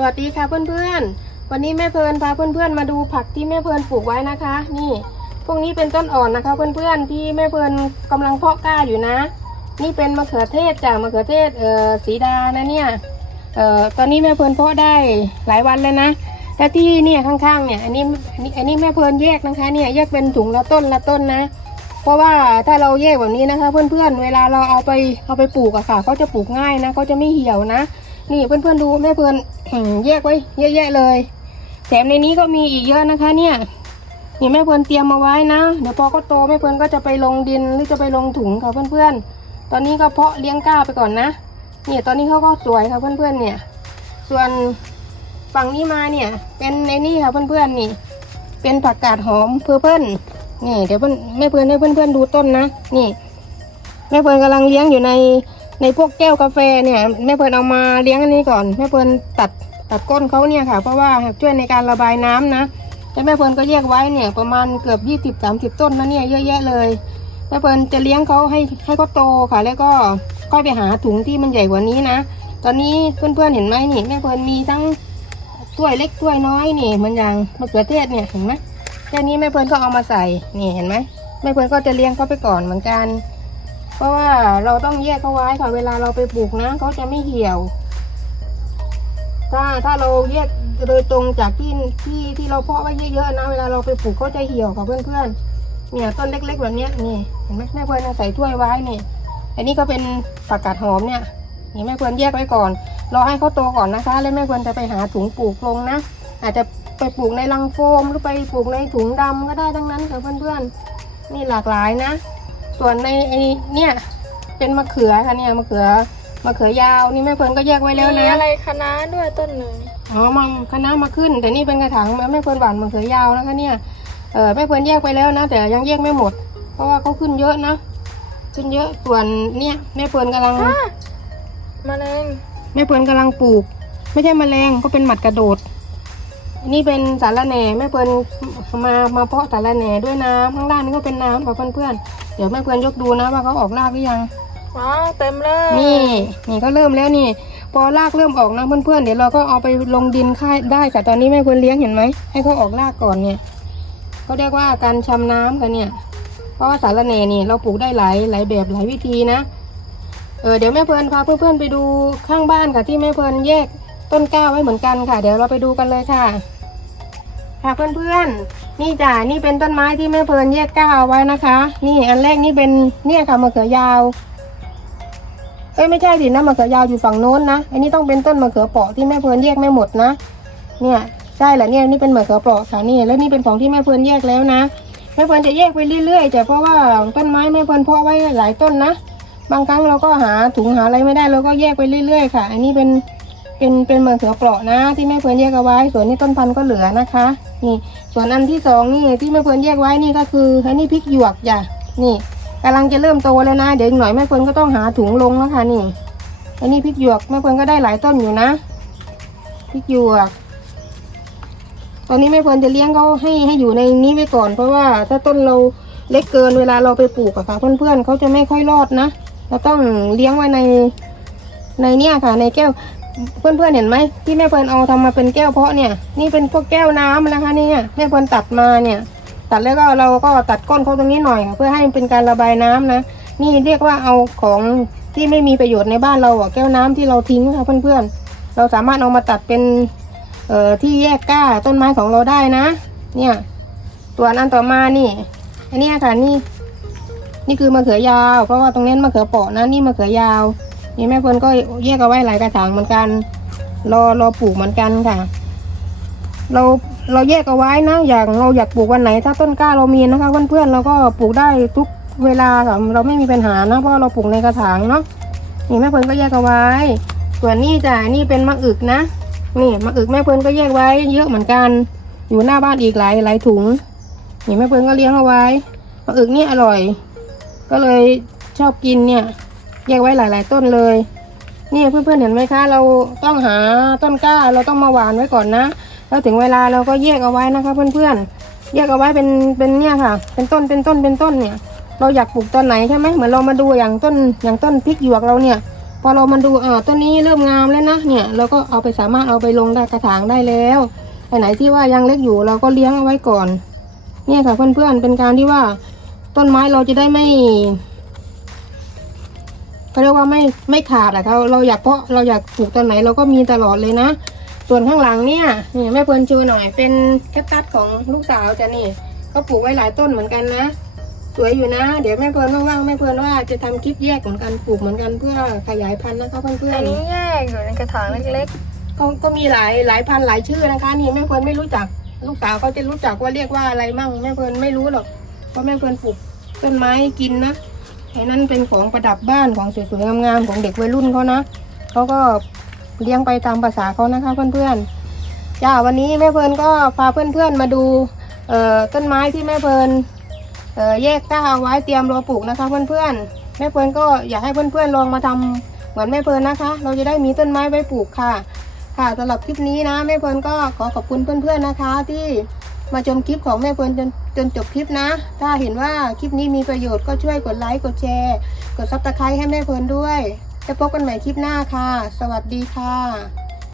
สวัสดีค่ะเพื่อนๆ วันนี้แม่เพลินพาเพื่อนๆมาดูผักที่แม่เพลินปลูกไว้นะคะ นี่พวกนี้เป็นต้นอ่อนนะคะ เพื่อนๆที่แม่เพลินกำลังเพาะกล้าอยู่นะ นี่เป็นมะเขือเทศจากมะเขือเทศเอ่อสีดานะเนี่ยเอ่อตอนนี้แม่เพลินเพาะได้หลายวันแล้วนะแล้วที่เนี่ยข้างๆเนี่ยอันนี้อันนี้อันนี้แม่เพลินแยกนะคะเนี่ยแยกเป็นถุงละต้นละต้นนะ เพราะว่าถ้าเราแยกแบบนี้นะคะ เพื่อนๆเวลาเราเอาไปเอาไปปลูกอะค่ะเขาจะปลูกง่ายนะเขาจะไม่เหี่ยวนะ นี่เพื่อนๆดูแม่เพลินแยกไว้เยอะแยะเลย แถมในนี้ก็มีอีกเยอะนะคะ เนี่ยนี่แม่เพลินเตรียมมาไว้นะเดี๋ยวพอก็โตแม่เพลินก็จะไปลงดินหรือจะไปลงถุงค่ะเพื่อนๆ ตอนนี้ก็เพาะเลี้ยงก้าวไปก่อนนะเนี่ยตอนนี้เขาก็สวยค่ะเพื่อนๆเนี่ย ส่วนฝั่งนี้มาเนี่ย เป็นในนี่ค่ะเพื่อนๆนี่ เป็นผักกาดหอมเพอร์เพิลนี่เดี๋ยวเพื่อนแม่เพลินให้เพื่อนๆดูต้นนะนี่แม่เพลินกำลังเลี้ยงอยู่ใน ในพวกแก้วกาแฟเนี่ยแม่เพลินเอามาเลี้ยงอันนี้ก่อนแม่เพลินตัดตัดก้นเขาเนี่ยค่ะ เพราะว่าช่วยในการระบายน้ำนะแล้วแม่เพลินก็แยกไว้เนี่ยประมาณเกือบยี่สิบสามสิบต้นนะเนี่ยเยอะแยะเลยแม่เพลินจะเลี้ยงเขาให้ให้เขาโตค่ะ แล้วก็ค่อยไปหาถุงที่มันใหญ่กว่านี้นะ ตอนนี้เพื่อนๆเห็นไหมนี่แม่เพลินมีทั้งถ้วยเล็กถ้วยน้อยนี่มันอย่างมะเขือเทศเนี่ยเห็นไหมแค่นี้แม่เพลินก็เอามาใส่นี่เห็นไหมแม่เพลินก็จะเลี้ยงเขาไปก่อนเหมือนกัน เพราะว่าเราต้องแยกเขาไว้ค่ะ เวลาเราไปปลูกนะเขาจะไม่เหี่ยว ถ้าถ้าเราแยกโดยตรงจากที่ที่ที่เราเพาะไว้เยอะๆนะ เวลาเราไปปลูกเขาจะเหี่ยวค่ะเพื่อนๆเนี่ยต้นเล็กๆแบบนี้นี่เห็นไหมแม่เพื่อนใส่ถ้วยไว้นี่อันนี้ก็เป็นผักกาดหอมเนี่ยนี่แม่เพื่อนแยกไว้ก่อนรอให้เขาโตก่อนนะคะ แล้วแม่เพื่อนจะไปหาถุงปลูกลงนะ อาจจะไปปลูกในรังโฟมหรือไปปลูกในถุงดำก็ได้ทั้งนั้นค่ะเพื่อนๆนี่หลากหลายนะ ส่วนในไอ้เนี่ยเป็นมะเขือค่ะเนี่ยมะเขือมะเขือยาวนี่แม่เพลินก็แยกไว้แล้วมีนะอะไรคะน้าด้วยต้นหนึ่งอ๋อมังคณะมาขึ้น แต่นี่เป็นกระถางแม่เพลินหวานมะเขือยาวนะคะเนี่ยเออแม่เพลินแยกไปแล้วนะ แต่ยังแยกไม่หมด เพราะว่าเขาขึ้นเยอะนะขึ้นเยอะส่วนเนี่ยแม่เพลินกำลังอะแมลงแม่เพลินกำลังปลูก ไม่ใช่แมลงก็เป็นหมัดกระโดดอันนี่เป็นสารแหน่แม่เพลินมามาเพาะสารแหน่ด้วยน้ำข้างล่างนี่ก็เป็นน้ำค่ะเพื่อนๆ เดี๋ยวแม่เพลินยกดูนะว่าเขาออกรากหรือยังว้าวเต็มเลยนี่นี่ก็เริ่มแล้วนี่ พอรากเริ่มออกนะเพื่อนๆเดี๋ยวเราก็เอาไปลงดินค่ายได้ค่ะตอนนี้แม่ควรเลี้ยงเห็นไหมให้เขาออกรากก่อนเนี่ยเขาเรียกว่าการชำน้ำกันเนี่ย เพราะว่าสารเนนี่เราปลูกได้หลายหลายแบบหลายวิธีนะเออเดี๋ยวแม่เพลินพาเพื่อนๆไปดูข้างบ้านค่ะที่แม่เพลินแยกต้นกล้าไว้เหมือนกันค่ะ เดี๋ยวเราไปดูกันเลยค่ะ ค่ะเพื่อนๆ นี่จ้ะนี่เป็นต้นไม้ที่แม่เพลินแยกก้าเอาไว้นะคะ นี่อันแรกนี่เป็นเนี่ยค่ะมะเขือยาว เอ้ยไม่ใช่สินะมะเขือยาวอยู่ฝั่งโน้นนะ อันนี้ต้องเป็นต้นมะเขือเปราะที่แม่เพลินแยกไม่หมดนะ เนี่ยใช่แหละเนี่ยนี่เป็นมะเขือเปราะค่ะนี่ แล้วนี่เป็นของที่แม่เพลินแยกแล้วนะ แม่เพลินจะแยกไปเรื่อยๆแต่เพราะว่าต้นไม้แม่เพลินเพาะไว้หลายต้นนะ บางครั้งเราก็หาถุงหาอะไรไม่ได้เราก็แยกไปเรื่อยๆ ค่ะ อันนี้เป็นเป็นเป็นมะเขือเปราะนะ ที่แม่เพลินแยกเอาไว้ส่วนนี้ต้นพันธุ์ก็เหลือนะคะ นี่ ส่วนอันที่สองนี่ที่แม่เพลินแยกไว้นี่ก็คืออันนี้พริกหยวกจ้ะนี่กำลังจะเริ่มโตแล้วนะ เดี๋ยวอีกหน่อยแม่เพลินก็ต้องหาถุงลงแล้วค่ะนี่ อันนี้พริกหยวกแม่เพลินก็ได้หลายต้นอยู่นะพริกหยวกตอนนี้แม่เพลินจะเลี้ยงเขาให้ให้อยู่ในนี้ไว้ก่อน เพราะว่าถ้าต้นเราเล็กเกินเวลาเราไปปลูกอะค่ะ เพื่อนๆเขาจะไม่ค่อยรอดนะเราต้องเลี้ยงไว้ในในเนี่ยค่ะ ในแก้ว เพื่อนๆเห็นไหมที่แม่เพลินเอาทำมาเป็นแก้วเพาะเนี่ย นี่เป็นพวกแก้วน้ำนะคะเนี่ยแม่เพลินตัดมาเนี่ย ตัดแล้วก็เราก็ตัดก้นเขาตรงนี้หน่อยค่ะเพื่อให้มันเป็นการระบายน้ำนะนี่เรียกว่าเอาของที่ไม่มีประโยชน์ในบ้านเราอะแก้วน้ำที่เราทิ้งค่ะเพื่อนๆ เราสามารถเอามาตัดเป็นเอ่อที่แยกก้าต้นไม้ของเราได้นะ เนี่ย ตัวอันต่อมานี่อันนี้ค่ะนี่ นี่คือมะเขือยาว เพราะว่าตรงนี้มะเขือเปาะนะนี่มะเขือยาว นี่แม่เพลินก็แยกเอาไว้หลายกระถางเหมือนกัน รอรอปลูกเหมือนกันค่ะ เราเราแยกเอาไว้นะอย่างเราอยากปลูกวันไหน ถ้าต้นกล้าเรามีนะคะเพื่อนๆเราก็ปลูกได้ทุกเวลาค่ะเราไม่มีปัญหานะเพราะเราปลูกในกระถางเนาะนี่แม่เพลินก็แยกเอาไว้ ส่วนนี่จ้ะนี่เป็นมะอึกนะนี่มะอึกแม่เพลินก็แยกไว้ เยอะเหมือนกัน อยู่หน้าบ้านอีกหลายหลายถุงนี่แม่เพลินก็เลี้ยงเอาไว้มะอึกนี่อร่อย ก็เลยชอบกินเนี่ย แยกไว้หลาย ๆ ต้นเลย นี่เพื่อนๆเห็นไหมคะ เราต้องหาต้นกล้าเราต้องมาหวานไว้ก่อนนะ แล้วถึงเวลาเราก็แยกเอาไว้นะคะเพื่อนๆแยกเอาไว้เป็นเป็นเนี่ยค่ะ เป็นต้นเป็นต้นเป็นต้นเนี่ย เราอยากปลูกตอนไหนใช่ไหมเหมือนเรามาดูอย่างต้นอย่างต้นพริกหยวกเราเนี่ยพอเรามาดูอ่าต้นนี้เริ่มงามแล้วนะเนี่ยเราก็เอาไปสามารถเอาไปลงได้กระถางได้แล้วอันไหนที่ว่ายังเล็กอยู่เราก็เลี้ยงเอาไว้ก่อน เนี่ยค่ะเพื่อนๆเป็นการที่ว่าต้นไม้เราจะได้ไม่ เขาเรียกว่าไม่ไม่ขาดอะครับเราอยากเพาะเราอยากปลูกต้นไหนเราก็มีตลอดเลยนะ ส่วนข้างหลังเนี่ยนี่แม่เพิร์นชูหน่อย เป็นแคคตัสของลูกสาวจ้ะนี่ก็ปลูกไว้หลายต้นเหมือนกันนะ สวยอยู่นะ เดี๋ยวแม่เพิร์นว่างๆแม่เพิร์นว่าจะทำคลิปแยกเหมือนกันปลูกเหมือนกันเพื่อขยายพันธุ์นะคะเพื่ออันนๆนี้แยกอยู่ในกระถางเล็กก็ก็มีหลายหลายพันหลายชื่อนะคะ นี่แม่เพิร์นไม่รู้จักลูกสาวเขาจะรู้จักว่าเรียกว่าอะไรมั่งแม่เพิร์นไม่รู้หรอกเพราะแม่เพิร์นปลูกต้นไม้กินนะไอ้นั่นเป็นของประดับบ้านของสวยๆงามๆของเด็กวัยรุ่นเขานะเขาก็เลี้ยงไปตามภาษาเขานะคะเพื่อนๆจ้าวันนี้แม่เพิร์นก็พาเพื่อนๆมาดูเอ่อต้นไม้ที่แม่เพิร์นเอ่อแยกก้าไว้เตรียมรอปลูกนะคะเพื่อนๆแม่เพิร์นก็อยากให้เพื่อนๆลองมาทำเหมือนแม่เพิร์นนะคะ เราจะได้มีต้นไม้ไว้ปลูกค่ะ ค่ะสำหรับคลิปนี้นะแม่เพลิร์นก็ขอขอบคุณเพื่อนๆนะคะ ที่มาชมคลิปของแม่เพลิร์นจน จนจบคลิปนะ ถ้าเห็นว่าคลิปนี้มีประโยชน์ก็ช่วยกดไลค์ กดแชร์ กดซับสไครต์ให้แม่เพลินด้วย แล้วพบกันใหม่คลิปหน้าค่ะ สวัสดีค่ะ